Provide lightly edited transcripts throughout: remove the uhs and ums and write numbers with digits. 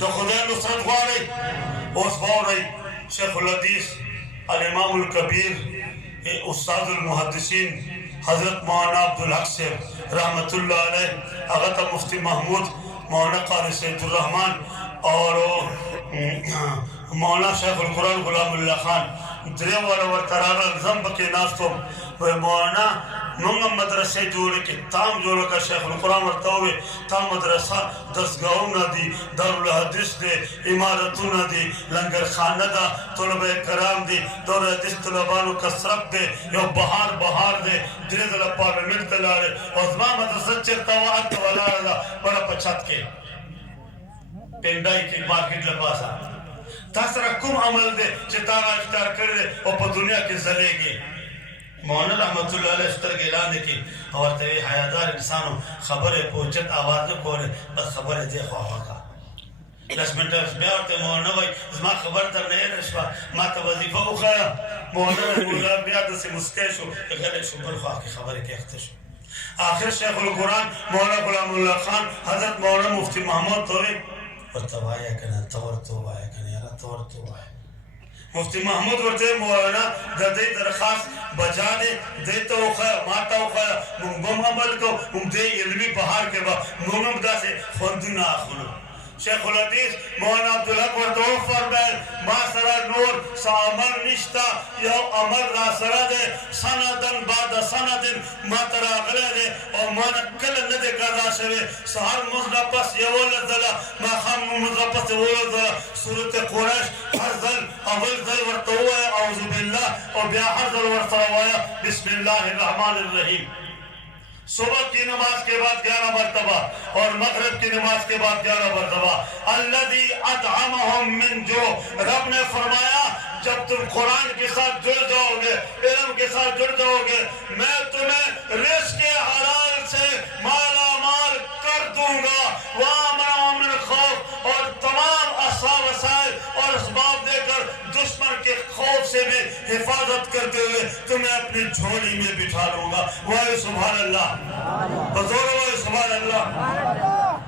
دا خدای نصرت غواړئ اوس واورئ شیخ الحدیث الامام الکبیر استاد المحدثین حضرت مولانا عبدالحق صاحب رحمت اللہ علیہ اغتا مفتی محمود مولانا قاری سید الرحمن اور مولانا شیخ القرآن غلام اللہ خان درے والا ورطراغا زنب کے ناستم مولانا منگا مدرسے جوڑے کے تام جوڑے کا شیخ القرآن ورطاوے تام مدرسہ درسگاہوں نہ دی دارالحدیث دے امارتوں نہ دی لنگر خانہ دا طلبہ کرام دی دور حدیث طلبانو کسرب دے یو بہار دے درے دل پارلیمنٹ دلارے وزمان مدرسہ چرتا وقت والا دا بڑا پچھات کے پینڈائی کی مارکٹ لپاسا تاثرہ کم عمل دے چتانا اختیار کر دے اور پا دنیا کے زلے گے مولانا رحمت اللہ علیہ ستر کے اعلان دے کی اور تیرے حیادار انسانوں خبر پوچھت آواز کو رہے بس خبر دے خواہا کا لس منٹر بیارتے مولانا بھائی زمان خبر در نہیں رشوا ما تا وظیفہ اخایا مولانا بیاد سے مسکیشو غیر شبر خواہ کی خبر کے اختشو آخر شیخ القرآن مولانا غلام اللہ خان حضرت مولانا مفتی محمود توئے اور توایا کنا تور تو آیا کنا یارا تور تو آیا مفتی محمود ورتے مولانا دا دے درخواست بجا دے دیتا اخوایا ماتا اخوایا منگم عمل کو دے علمی بہار کے با منگم دا سے خوندنا آخونو شیخ الحدیث مولانا عبدالحق ورطور فرمائل ما سرا نور سا عمل نشتا یو عمل را سرا دے سندن بعد سندن ما ترا غلے دے اور مانا کل ندے کرنا شوے سہر مزنپس یولد دلا ما خام مزنپس یولد دلا صورت قریش ہر ذل اول ذل ورطوئے اعوذ باللہ اور بیا ہر ذل ورطوئے بسم اللہ الرحمن الرحیم صبح کی نماز کے بعد 11 مرتبہ اور مغرب کی نماز کے بعد 11 مرتبہ الذی اطعمہم من جو رب نے فرمایا جب تم قرآن کے ساتھ جڑ جاؤ گے علم کے ساتھ جڑ جاؤ گے میں تمہیں رزق حلال سے مالا مال کر دوں گا وَآمَنَا مِنْ خوف اور تمام اسباب وسائل اور اسباب دے کر دشمن کے خوف سے بھی حفاظت کرتے ہوئے تمہیں اپنی جھولی میں بٹھا لوں گا وائے سبحان اللہ بزور وائے سبحان اللہ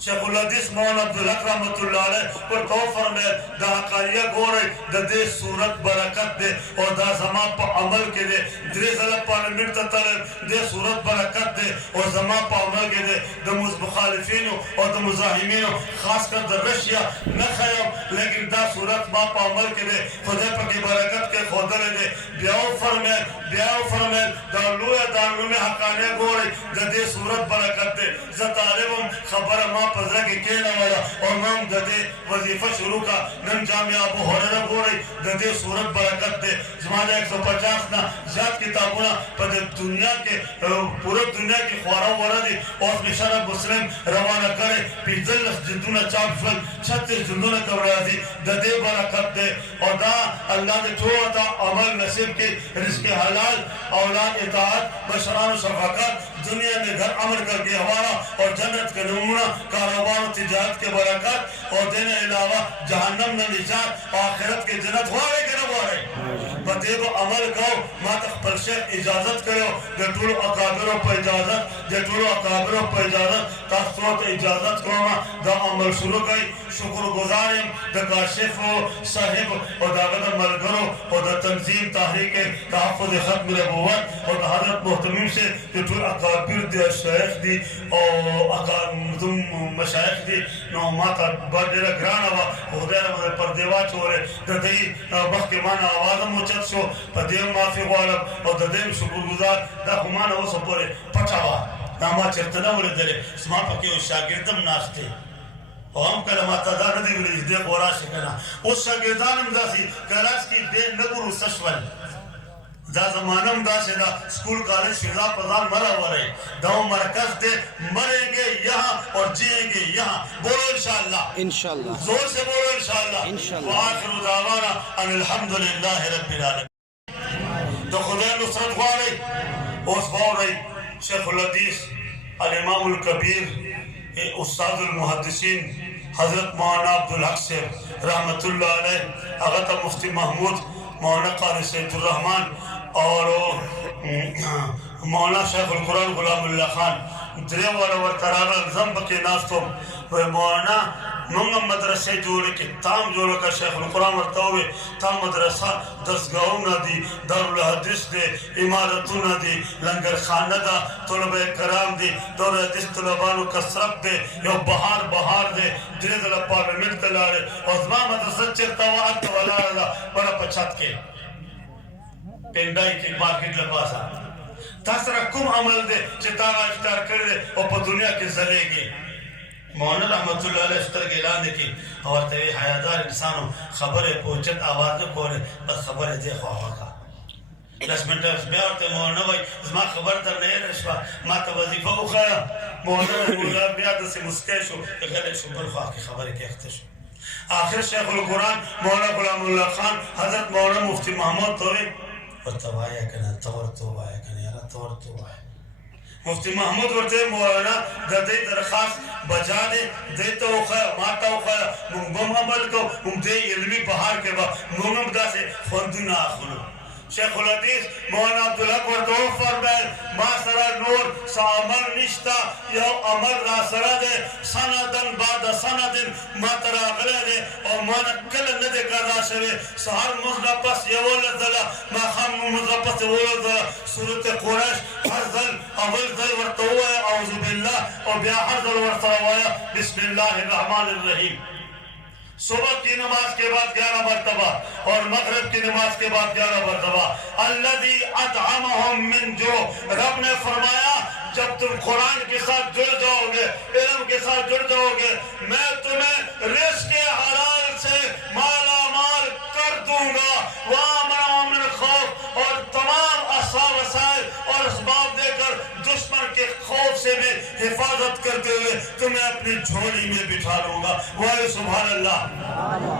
شیخ الحدیث مولانا عبدالحق رحمت اللہ علیہ پر کوفر میں دا حقاریہ گو رہی دا دے صورت برکت دے اور دا زمان پا عمل کے دے درے ظلب پارلیمنٹ طلب دے صورت برکت دے اور زمان پا عمل کے دے دا مخالفینو اور دا مزاہمینو خاص کر دا رشیا نہ خیام لیکن دا صورت ما پا عمل کے دے خودے پا کی برکت کے خودرے دے بیاو فرمیل دا لویا دارلو میں حقاریہ گو رہی دا دے صورت برکت دے زطالبم خبر ما پزرہ کے کہنا والا اور نام ددے وظیفہ شروع کا نم جامعہ ابو حریرہ گو رہی ددے صورت برکت دے زمانہ 150 نا زیاد کتابونا پر دنیا کے پورا دنیا کی خوارہ ورہ دی اور بشارہ مسلم روانہ کرے پیزل جلدونا چاپ فل 36 جلدونا کبرہ دی ددے برکت دے اور دا اللہ نے چھوڑا عمل نصیب کی رزق حلال اولاد اطاعت بشران و شفاقات دنیا میں گھر عمل کر کے حوالہ اور جنت کا نمونہ کاروبار و تجارت کے برکات اور دینے علاوہ جہنم نہ نجات آخرت کے جنت ہوارے کے نہ ہوارے بطیب عمل کو ما تخبر شیخ اجازت کرو جٹولو اقابروں پر اجازت تاثرات اجازت کو دا عمل شروع کئی شکر گزاریم دا کاشف و صاحب اور دا غدر ملگروں اور دا تنظیم تحریک تحفظ ختم نبوت اور دا حضرت محتمیم سے جٹول اقابر دی شیخ دی اور مشایخ دی نو ماتا بڑھے گرانا وا خودیر مدر پردیوا چھوڑے ددئی بخ کے مانا آوازم موچت شو پدیم معافی غالب اور ددیم شکر گزار دا خمانا وہ سپورے پچھاوا ناما چرتنا ورے درے سما پکی اس شاگردم ناشتے اور ہم کلمات دا ندی ولی دے غورا شکنا اس شاگردانم دا سی کلاس کی بے نگرو سشول دا زمانم دا سے دا سکول کالج فضا پردان مرا ورے داؤں مرکز دے مریں گے یہاں اور جئیں گے یہاں بولو انشاءاللہ زور سے بولو انشاءاللہ وآخر دعوانا ان الحمدللہ رب العالمین تو خدا نصرت خوارے اوس خوارے شیخ الحدیث الامام الکبیر استاد المحدثین حضرت مولانا عبدالحق صاحب رحمت اللہ علیہ اغتا مفتی محمود مولانا قاری سید الرحمن اور مولانا شیخ القرآن غلام اللہ خان درے والا ورطراغا زنب کے ناستم مولانا منگا مدرسے جوڑے کے تام جوڑے کا شیخ القرآن ورطا ہوئے تا مدرسہ درسگاہوں نہ دی دارالحدیث دے امارتوں نہ دی لنگر خانہ دا طلبہ کرام دی دور حدیث طلبانو کسرت دے you Bihar they دریز Allah parliament تلارے اور زمان مدرسہ چرتا وقت والا دا بڑا پچھت کے پینڈائی کی مارکٹ لپاسا تاثرہ کم عمل دے چتانا اختیار کر دے اور پا دنیا کے زلے گے مولانا رحمت اللہ علیہ اس طرح اعلان دے کی اور تیرے حیادار انسانوں خبر پوچھت آواز کو رہے بس خبر دے خواہا کا 10 منٹ اس میں آرتے مولانا بھائی ما خبر در نہیں رشوا ما تا وظیفہ اخایا مولانا بیاد سے مسکیشو غیر شبر خواہ کی خبر کے اختشو آخر شیخ القرآن مولانا غلام اللہ خان حضرت مولانا مفتی محمود توئی اور توایا کنا تورتو آیا کنا یارا تورتو آیا مفتی محمود ورتے مولانا دے درخواست بجا دے دیتا اخوایا ماتا اخوایا منگم عمل کو دے علمی بہار کے بعد منگم دا سے خوندنا آخونو شیخ الحدیث مولانا عبدالحق ورطو فرمائے ما سرا نور سا عمل نشتا یو عمل را سرا دے سندن بعد سندن ما ترا غلے دے اور مانا کل ندے کرنا شوے سہر مزنپس یولد دلا ما خام مزنپس یولد دلا صورت قریش ہر ذل اول ذل ورطو ہے اعوذ باللہ اور بیا ہر ذل ورطو ہے بسم اللہ الرحمن الرحیم صبح کی نماز کے بعد 11 مرتبہ اور مغرب کی نماز کے بعد 11 مرتبہ الذی اطعمہم من جو رب نے فرمایا جب تم قرآن کے ساتھ جڑ جاؤ گے علم کے ساتھ جڑ جاؤ گے میں تمہیں رزق حلال سے مالا مال کر دوں گا وَآمَنَا مِنْ خوف اور تمام اصحاب وسائل اور اسباب دے کر دشمن کے خوف سے بھی حفاظت کرتے ہوئے تمہیں اپنی جھولی میں بٹھا لوں گا وَاَيْ سبحان اللہ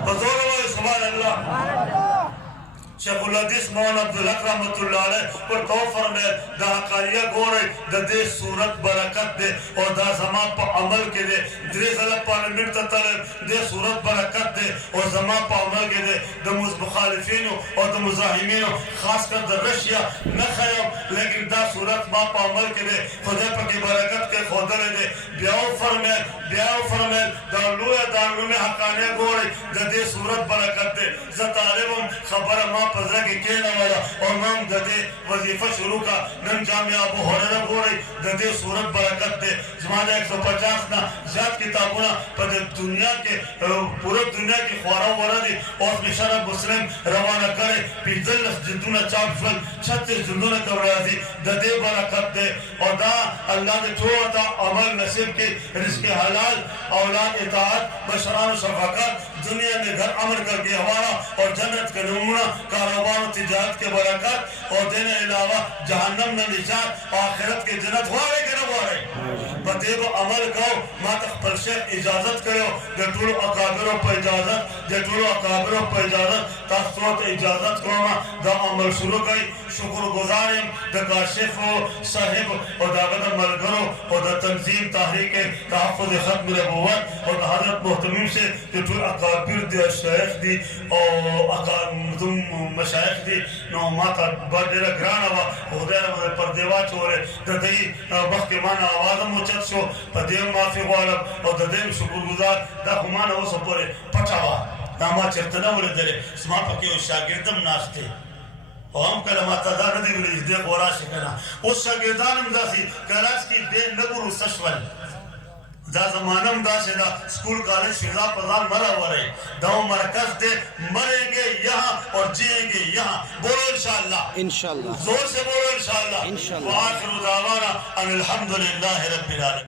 بزور وَاَيْ سبحان اللہ شیخ الحدیث مولانا عبدالحق رحمت اللہ علیہ پر توفر میں دا حقاریہ گو رہی دا دے صورت برکت دے اور دا زمان پا عمل کے دے دریز اللہ پارلیمنٹ طلب دے صورت برکت دے اور زمان پا عمل کے دے دا مخالفینو اور دا مزاہمینو خاص کر دا رشیا نہ خیام لیکن دا صورت ما پا عمل کے دے خدا پا کی برکت کے خودر دے بیاو فرمیل دا لویا دارلوم حقاریہ گو رہی دا دے صورت برکت دے زطالبم خبر ما پزرہ کی کہنا والا اور مام ددے وظیفہ شروع کا نم جامعہ ابو حریرہ ہو رہی ددے صورت برکت دے زمانہ 150 نا زیاد کتابونا پر دنیا کے پورا دنیا کی خوارہ ورہ دی اور مشارہ مسلم روانہ کرے پیزل جلدونا چاپ فل 36 جلدونا کبرہ دی ددے برکت دے اور دا اللہ نے چھوڑا عمل نصیب کی رزق حلال اولاد اطاعت بشران و شفاقت دنیا میں گھر عمل کر کے ہمارا اور جنت کا نمونہ کاروبار و تجارت کے برکات اور دینے علاوہ جہنم میں نجات آخرت کے جنت ہوا رہے کہ نہ ہوا رہے بطیب عمل کہو ما تخبر شیخ اجازت کرو جٹولو اکابروں پر اجازت جٹولو اکابروں پر اجازت تاثرات اجازت کرو ما دا عمل شروع کئی شکر گزاریم دا کاشف و صاحب اور دا غدر ملگرو اور دا تنظیم تحریک تحفظ ختم نبوت اور دا حضرت محتمیم سے جٹول اکابر دی شیخ دی اور مشایخ دی نو ماتا بڑھیرہ گرانا وا خودیرہ مدر پردیوا چھوڑے ددئی وقت کے مانا آوازم اچت شو پدیم معافی غالب اور ددیم شکر گزار دا خمانا ہو سپورے پچھاوا ناما چرتنا ورے دلے سما پکے اس شاگردم ناشتے اور ہم کلمات دا ندی گلی دے غورا شکنا اس شاگردانم دا سی کلاس کی بے نبر سشول دا زمانم دا سے دا سکول کالج فضا پزان مرا ورے داؤں مرکز دے مریں گے یہاں اور جئیں گے یہاں بولو انشاءاللہ زور سے بولو انشاءاللہ وآخر دعوانا ان الحمدللہ رب العالمین